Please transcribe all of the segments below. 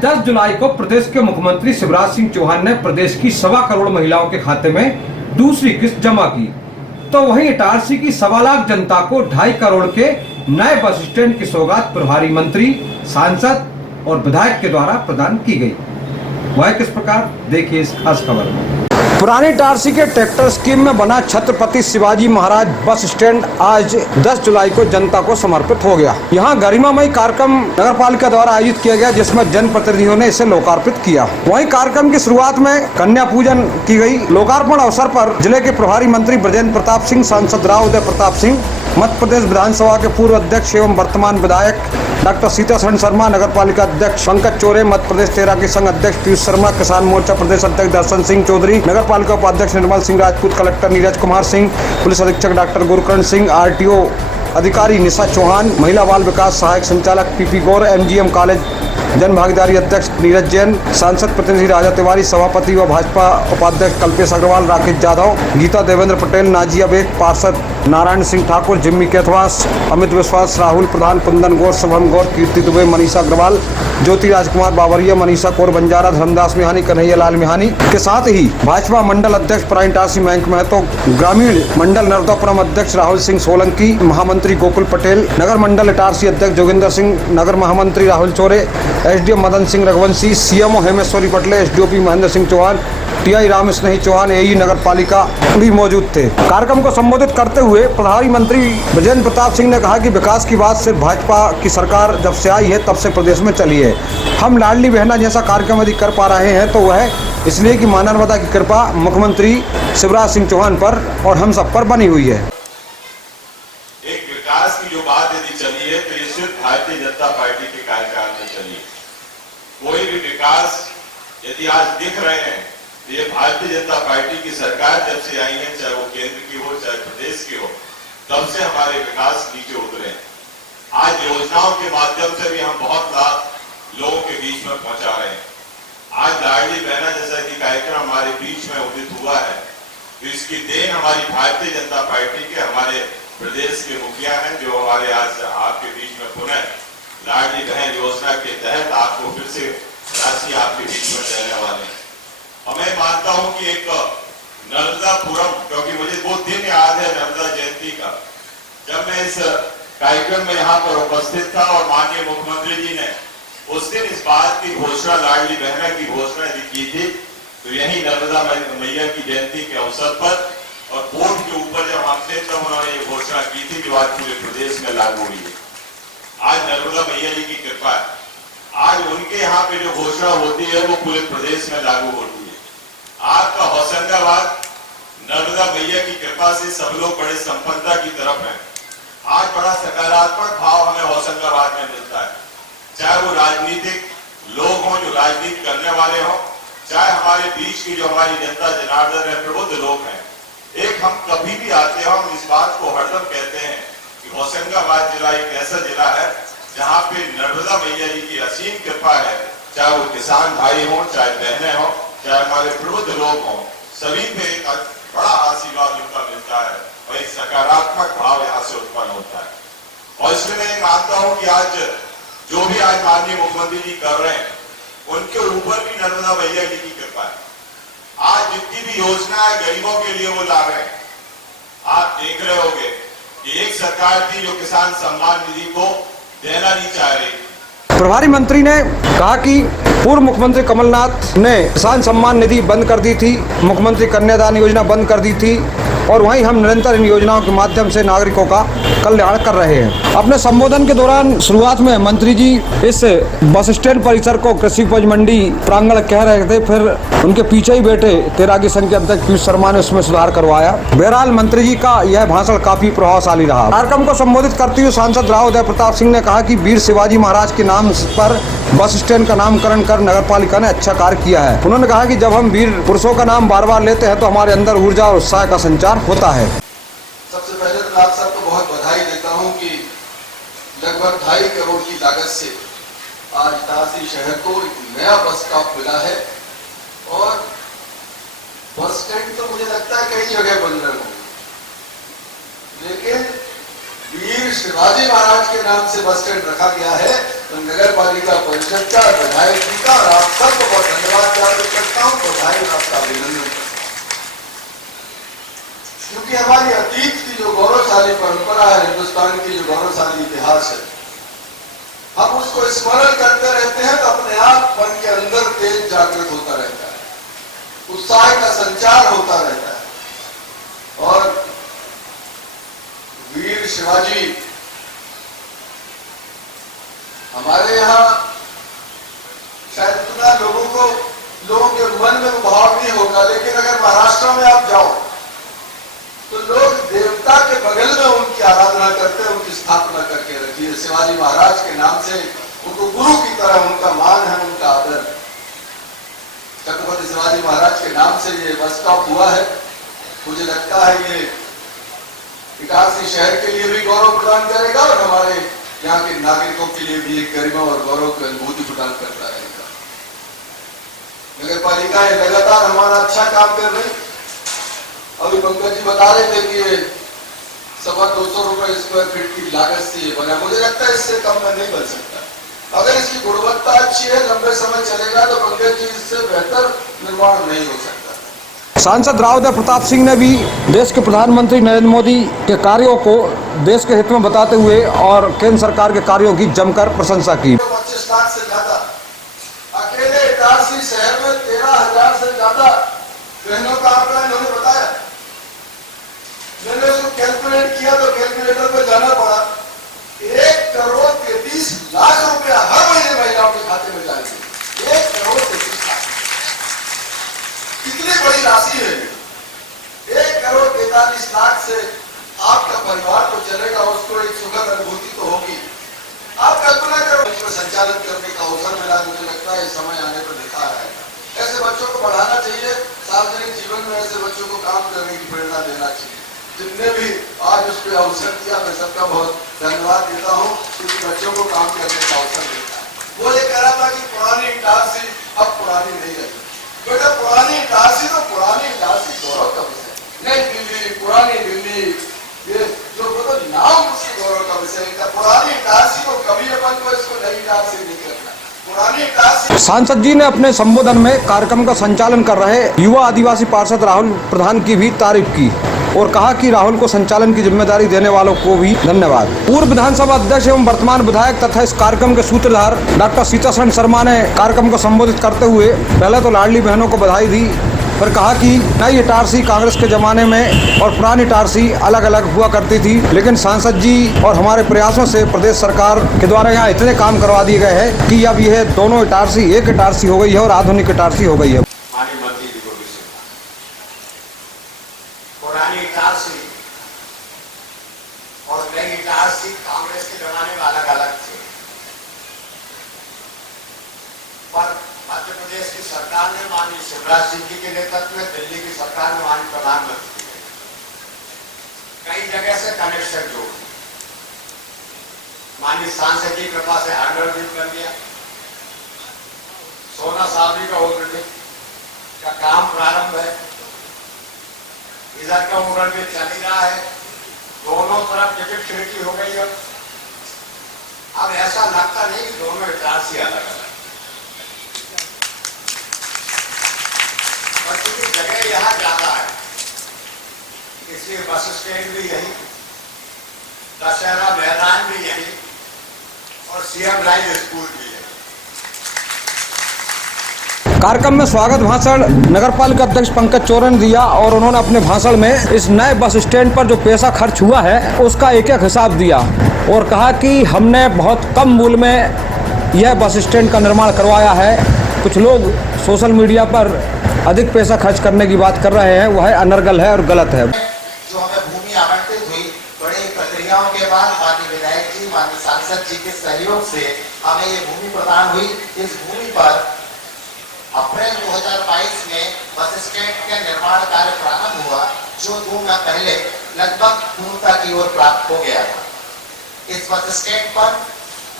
10 जुलाई को प्रदेश के मुख्यमंत्री शिवराज सिंह चौहान ने प्रदेश की 1.25 करोड़ महिलाओं के खाते में दूसरी किस्त जमा की, तो वहीं इटारसी की 1.25 लाख जनता को 2.5 करोड़ के नए बस स्टैंड की सौगात प्रभारी मंत्री, सांसद और विधायक के द्वारा प्रदान की गई। वह किस प्रकार, देखिए इस खास खबर में। पुरानी इटारसी के ट्रैक्टर स्कीम में बना छत्रपति शिवाजी महाराज बस स्टैंड आज 10 जुलाई को जनता को समर्पित हो गया। यहाँ गरिमामयी कार्यक्रम नगर पालिका द्वारा आयोजित किया गया, जिसमें जनप्रतिनिधियों ने इसे लोकार्पित किया। वहीं कार्यक्रम की शुरुआत में कन्या पूजन की गई। लोकार्पण अवसर पर जिले के प्रभारी मंत्री ब्रजेंद्र प्रताप सिंह, सांसद राव उदय प्रताप सिंह, मध्य प्रदेश विधानसभा के पूर्व अध्यक्ष एवं वर्तमान विधायक डॉक्टर सीतासरण शर्मा, नगर पालिका अध्यक्ष पंकज चौरे, मध्य प्रदेश तैराकी संघ अध्यक्ष पीयूष शर्मा, किसान मोर्चा प्रदेश अध्यक्ष दर्शन सिंह चौधरी, नगर पालिका उपाध्यक्ष निर्मल सिंह राजपूत, कलेक्टर नीरज कुमार सिंह, पुलिस अधीक्षक डॉक्टर गुरकरण सिंह, आरटीओ अधिकारी निशा चौहान, महिला बाल विकास सहायक संचालक पीपी गौर, एमजीएम कॉलेज जन भागीदारी अध्यक्ष नीरज जैन, सांसद प्रतिनिधि राजा तिवारी, सभापति व भाजपा उपाध्यक्ष कल्पेश अग्रवाल, राकेश यादव, गीता देवेंद्र पटेल, नाजिया बेग, पार्षद नारायण सिंह ठाकुर, जिम्मी कैथवास, अमित विश्वास, राहुल प्रधान, कुंदन गौर, शुभम गौर, कीर्ति दुबे, मनीषा अग्रवाल, ज्योति राजकुमार बावरिया, मनीषा कौर बंजारा, धर्मदास मिहानी, कन्हैया लाल मिहानी के साथ ही भाजपा मंडल अध्यक्ष पुरानी इटारसी मयंक महतो, ग्रामीण मंडल नर्मदापुरम अध्यक्ष राहुल सिंह सोलंकी, महामंत्री गोकुल पटेल, नगर मंडल इटारसी अध्यक्ष जोगिंदर सिंह, नगर महामंत्री राहुल चौरे, एसडीएम मदन सिंह रघुवंशी, सीएमओ हेमेश्वरी पटले, एसडीओपी महेंद्र सिंह चौहान, टीआई राम स्नेही चौहान, एई नगर पालिका भी मौजूद थे। कार्यक्रम को संबोधित करते हुए प्रभारी मंत्री ब्रजेंद्र प्रताप सिंह ने कहा कि विकास की बात सिर्फ भाजपा की सरकार जब से आई है तब से प्रदेश में चली है। हम लाडली बहना जैसा कार्यक्रम यदि कर पा रहे हैं तो वह इसलिए कि मां नर्मदा की कृपा मुख्यमंत्री शिवराज सिंह चौहान पर और हम सब पर बनी हुई है। एक विकास की जो बात यदि चली है तो ये सिर्फ भारतीय जनता पार्टी के कार्यकाल में चली है। कोई भी विकास यदि आज दिख रहे हैं तो ये भारतीय जनता पार्टी की सरकार जब से आई है, चाहे वो केंद्र की हो चाहे प्रदेश की हो, तब से हमारे विकास नीचे उतरे हैं। आज योजनाओं के माध्यम से भी हम बहुत लाभ लोगों के बीच में पहुंचा रहे हैं। आज लाडली बहना जैसा कि कार्यक्रम हमारे बीच में उदित हुआ है, तो इसकी देन हमारी भारतीय जनता पार्टी के हमारे प्रदेश के मुखिया हैं, जो हमारे आज आपके बीच में पुनः लाडली बहन योजना के तहत आपको फिर से राशि आपके बीच में देने वाले हैं। और मैं मानता हूं कि एक नर्मदापुरम, क्योंकि मुझे वो दिन याद है नर्मदा जयंती का, जब मैं इस कार्यक्रम में यहाँ पर उपस्थित था और माननीय मुख्यमंत्री जी ने उस दिन इस बात की घोषणा, लाडली बहना की घोषणा की थी, तो यही नर्मदा मैया की जयंती के अवसर पर और बोर्ड के ऊपर जब हम थे तब उन्होंने ये घोषणा की थी जो आज पूरे प्रदेश में लागू हुई है। आज नर्मदा मैया जी की कृपा है, आज उनके यहाँ पे जो घोषणा होती है वो पूरे प्रदेश में लागू होती है। आपका होशंगाबाद नर्मदा मैया की कृपा से सब लोग बड़े संपन्नता की तरफ हैं। आज बड़ा सकारात्मक भाव हमें होशंगाबाद में मिलता है, चाहे वो राजनीतिक लोग हों जो राजनीति करने वाले हों, चाहे हमारे बीच की जो हमारी जनता जनार्दन है, प्रबुद्ध लोग हैं। एक हम कभी भी आते हो, हम इस बात को हरदम कहते हैं कि होशंगाबाद जिला एक ऐसा जिला है जहाँ पे नर्मदा मैया जी की असीम कृपा है, चाहे वो किसान भाई हों, चाहे बहनें हों, चाहे हमारे प्रबुद्ध लोग हों, सभी पे एक बड़ा आशीर्वाद उनका मिलता है और एक सकारात्मक भाव यहाँ से उत्पन्न होता है। और इसलिए मैं मानता हूँ कि आज जो भी आज माननीय मुख्यमंत्री जी कर रहे हैं, उनके ऊपर भी नर्मदा मैया जी की कृपा है। आज जितनी भी योजना है गरीबों के लिए वो ला रहे हैं। आप देख रहे होंगे कि एक सरकार थी जो किसान सम्मान निधि को देना नहीं चाह रही। प्रभारी मंत्री ने कहा कि पूर्व मुख्यमंत्री कमलनाथ ने किसान सम्मान निधि बंद कर दी थी, मुख्यमंत्री कन्यादान योजना बंद कर दी थी और वहीं हम निरंतर इन योजनाओं के माध्यम से नागरिकों का कल्याण कर रहे हैं। अपने संबोधन के दौरान शुरुआत में मंत्री जी इस बस स्टैंड परिसर को कृषि उपज मंडी प्रांगण कह रहे थे, फिर उनके पीछे ही बैठे तैराकी संघ के अध्यक्ष पीयूष शर्मा ने उसमें सुधार करवाया। बहरहाल मंत्री जी का यह भाषण काफी प्रभावशाली रहा। कार्यक्रम को संबोधित करते हुए सांसद राव उदय प्रताप सिंह ने कहा कि वीर शिवाजी महाराज के नाम पर बस स्टैंड का नामकरण कर नगर पालिका ने अच्छा कार्य किया है। उन्होंने कहा कि जब हम वीर पुरुषों का नाम बार बार लेते हैं तो हमारे अंदर ऊर्जा और उत्साह का संचार होता है। सबसे पहले तो आप सबको बहुत बधाई देता हूं कि लगभग 2.5 करोड़ की लागत से आज इटारसी शहर को एक नया बस स्टॉप मिला है और बस स्टैंड तो मुझे लगता है कई जगह बन रहे होंगे, लेकिन वीर शिवाजी महाराज के नाम से बस स्टैंड रखा गया है तो नगर पालिका परिषद का, विधायक जी का और आप सबको बहुत धन्यवाद ज्ञापित करता हूँ, बधाई और आपका अभिनंदन करता हूँ। क्योंकि हमारी अतीत की जो गौरवशाली परंपरा है, हिंदुस्तान की जो गौरवशाली इतिहास है, हम उसको स्मरण करते रहते हैं तो अपने आप मन के अंदर तेज जागृत होता रहता है, उत्साह का संचार होता रहता है। और वीर शिवाजी हमारे यहाँ शायद उतना लोगों के मन में वो भाव नहीं होगा, लेकिन अगर महाराष्ट्र में आप जाओ तो लोग देवता के बगल में उनकी आराधना करते हैं, उनकी स्थापना करके रखी है। शिवाजी महाराज के नाम से उनको गुरु की तरह उनका मान है, उनका आदर। छत्रपति शिवाजी महाराज के नाम से ये बस स्टॉप हुआ है। मुझे लगता है ये इटारसी शहर के लिए भी गौरव प्रदान करेगा और हमारे यहाँ के नागरिकों के लिए भी एक गरिमा और गौरव की अनुभूति प्रदान करता रहेगा। नगर पालिका लगातार हमारा अच्छा काम कर रही। अभी पंकज जी बता रहे थे कि ये 250 रुपए स्क्वायर फीट की लागत से ये बना, मुझे लगता है इससे कम में नहीं बन सकता। अगर इसकी गुणवत्ता अच्छी है, लंबे समय चलेगा, तो पंकज जी इससे बेहतर निर्माण नहीं हो सकता। सांसद राव उदय प्रताप सिंह ने भी देश के प्रधानमंत्री नरेंद्र मोदी के कार्यों को देश के हित में बताते हुए और केंद्र सरकार के कार्यों की जमकर प्रशंसा की। 25 लाख से ज्यादा, अकेले इटारसी शहर में 13,000 से ज्यादा बहनों का आंकड़ा इन्होंने बताया। मैंने उसको कैलकुलेट किया तो कैलकुलेटर पे जाना पड़ा। 1,33 लाख रुपया हर महीने महिलाओं के खाते में जाएंगे। 1,33 लाख, कितनी बड़ी राशि है। 1,43 लाख से आपका परिवार तो चलेगा, उसको एक सुखद अनुभूति तो होगी। आप कल्पना करो, इसमें संचालन करने का अवसर मिला। मुझे लगता है समय आने पर दिखा है। ऐसे बच्चों को बढ़ाना चाहिए, सार्वजनिक जीवन में ऐसे बच्चों को काम करने की प्रेरणा देना चाहिए। जितने भी आज उस पर अवसर दिया, मैं सबका बहुत धन्यवाद देता हूँ, क्योंकि बच्चों को काम करने का अवसर देता है। वो ये कह रहा था कि पुरानी इटारसी अब पुरानी नहीं रही। बेटा, पुरानी इटारसी तो पुरानी इटारसी गौरव का विषय, नई दिल्ली, पुरानी दिल्ली, ये जो मतलब नाम उसके गौरव का विषय था। पुरानी इटारसी को कभी अपन को इसको नई इटारसी नहीं करना। पुरानी इटारसी। सांसद जी ने अपने संबोधन में कार्यक्रम का संचालन कर रहे युवा आदिवासी पार्षद राहुल प्रधान की भी तारीफ की और कहा कि राहुल को संचालन की जिम्मेदारी देने वालों को भी धन्यवाद। पूर्व विधानसभा अध्यक्ष एवं वर्तमान विधायक तथा इस कार्यक्रम के सूत्रधार डॉक्टर सीताशरण शर्मा ने कार्यक्रम को संबोधित करते हुए पहले तो लाडली बहनों को बधाई दी, फिर कहा कि नई इटारसी कांग्रेस के जमाने में और पुरानी इटारसी अलग अलग हुआ करती थी, लेकिन सांसद जी और हमारे प्रयासों से प्रदेश सरकार के द्वारा यहाँ इतने काम करवा दिए गए हैं कि अब यह दोनों इटारसी एक इटारसी हो गई है और आधुनिक इटारसी हो गई है। पुरानी इटारसी और नई इटारसी कांग्रेस के जमाने में अलग अलग थे, पर मध्य प्रदेश की सरकार ने माननीय शिवराज सिंह जी के नेतृत्व में, दिल्ली की सरकार ने माननीय प्रधानमंत्री कई जगह से कनेक्शन जोड़, माननीय सांसद की कृपा से अंडरब्रिज कर दिया। सोना सावरी का ओवरब्रिज का काम प्रारंभ है, इधर का ओवरब्रिज चल ही रहा है, दोनों तरफ टिकट खिड़की हो गई है। अब ऐसा लगता नहीं कि दोनों इटारसी अलग अलग, और क्योंकि जगह यहाँ ज्यादा है इसलिए बस स्टैंड भी यही, दशहरा मैदान भी यही और सीएम राइज स्कूल भी यही। कार्यक्रम में स्वागत भाषण नगर पालिका अध्यक्ष पंकज चौरे ने दिया और उन्होंने अपने भाषण में इस नए बस स्टैंड पर जो पैसा खर्च हुआ है उसका एक एक हिसाब दिया और कहा कि हमने बहुत कम मूल्य में यह बस स्टैंड का निर्माण करवाया है। कुछ लोग सोशल मीडिया पर अधिक पैसा खर्च करने की बात कर रहे हैं, वह अनर्गल है और गलत है। जो हमें भूमि आवंटित हुई, बड़ी प्रक्रियाओं के बाद माननीय विधायक जी, माननीय सांसद जी के सहयोग से हमें ये भूमि प्रदान हुई। इस भूमि पर अप्रैल 2022 में बस स्टैंड के निर्माण कार्य प्रारंभ हुआ, जो 2 माह पहले लगभग पूर्णता की ओर प्राप्त हो गया था। इस बस स्टैंड पर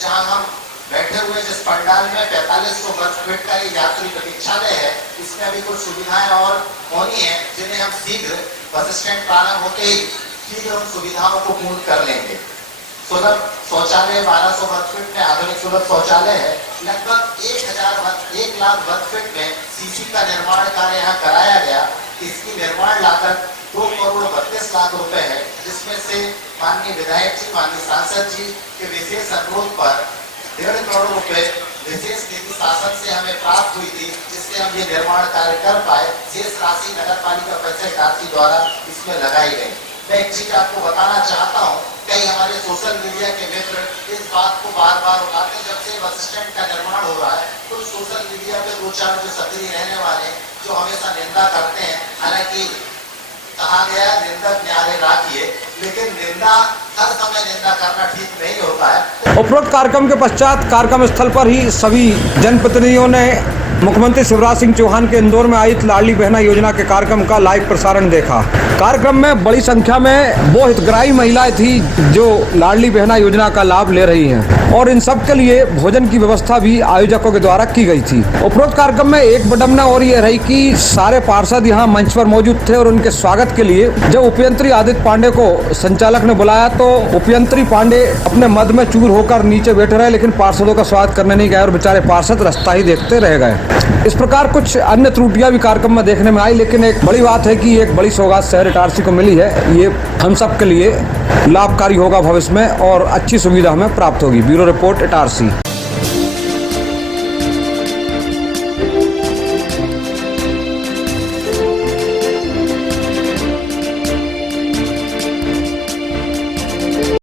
जहां हम बैठे हुए जिस पंडाल में 4500 वर्ग फीट का ये यात्री प्रतीक्षालय है, इसमें अभी कुछ सुविधाएं और होनी है, जिन्हें हम शीघ्र बस स्टैंड प्रारंभ होते ही शीघ्र उन सुविधाओं को पूर्ण कर लेंगे। सुलभ शौचालय 1200 वर्ग फीट में आधुनिक सुलभ शौचालय है। लगभग 1 लाख वर्ग फीट में सीसी का निर्माण कार्य यहाँ कराया गया। इसकी निर्माण लागत 2 करोड़ 32 लाख रुपए है, जिसमें से माननीय विधायक जी, माननीय सांसद जी के विशेष अनुरोध पर 1.5 करोड़ रुपए विशेष निधि शासन से हमें प्राप्त हुई थी, जिससे हम ये निर्माण कार्य कर पाए। शेष राशि नगर पालिका परिषद राशि द्वारा इसमें लगाई गई। मैं एक चीज आपको बताना चाहता हूँ, कई हमारे सोशल मीडिया के मित्र इस बात को बार बार उठाते हैं। जब से बस स्टैंड का निर्माण हो रहा है तो सोशल मीडिया पे 2-4 जो सक्रिय रहने वाले जो हमेशा निंदा करते हैं। हालांकि कहा गया निंदक न्यारे राखिए, लेकिन निंदा हर समय निंदा करना ठीक नहीं होता है। उपरोक्त कार्यक्रम के पश्चात कार्यक्रम स्थल पर ही सभी जनप्रतिनिधियों ने मुख्यमंत्री शिवराज सिंह चौहान के इंदौर में आयोजित लाडली बहना योजना के कार्यक्रम का लाइव प्रसारण देखा। कार्यक्रम में बड़ी संख्या में वो हितग्राही महिलाएं थी जो लाडली बहना योजना का लाभ ले रही हैं और इन सब के लिए भोजन की व्यवस्था भी आयोजकों के द्वारा की गई थी। उपरोक्त कार्यक्रम में एक विडंबना और ये रही कि सारे पार्षद यहाँ मंच पर मौजूद थे और उनके स्वागत के लिए जब उपयंत्री आदित्य पांडे को संचालक ने बुलाया तो उपयंत्री पांडे अपने मद में चूर होकर नीचे बैठे रहे, लेकिन पार्षदों का स्वागत करने नहीं गए और बेचारे पार्षद रास्ता ही देखते रह गए। इस प्रकार कुछ अन्य त्रुटियां भी कार्यक्रम में देखने में आई, लेकिन एक बड़ी बात है कि एक बड़ी सौगात शहर इटारसी को मिली है। ये हम सब के लिए लाभकारी होगा भविष्य में और अच्छी सुविधा हमें प्राप्त होगी। Bureau report Itarsi.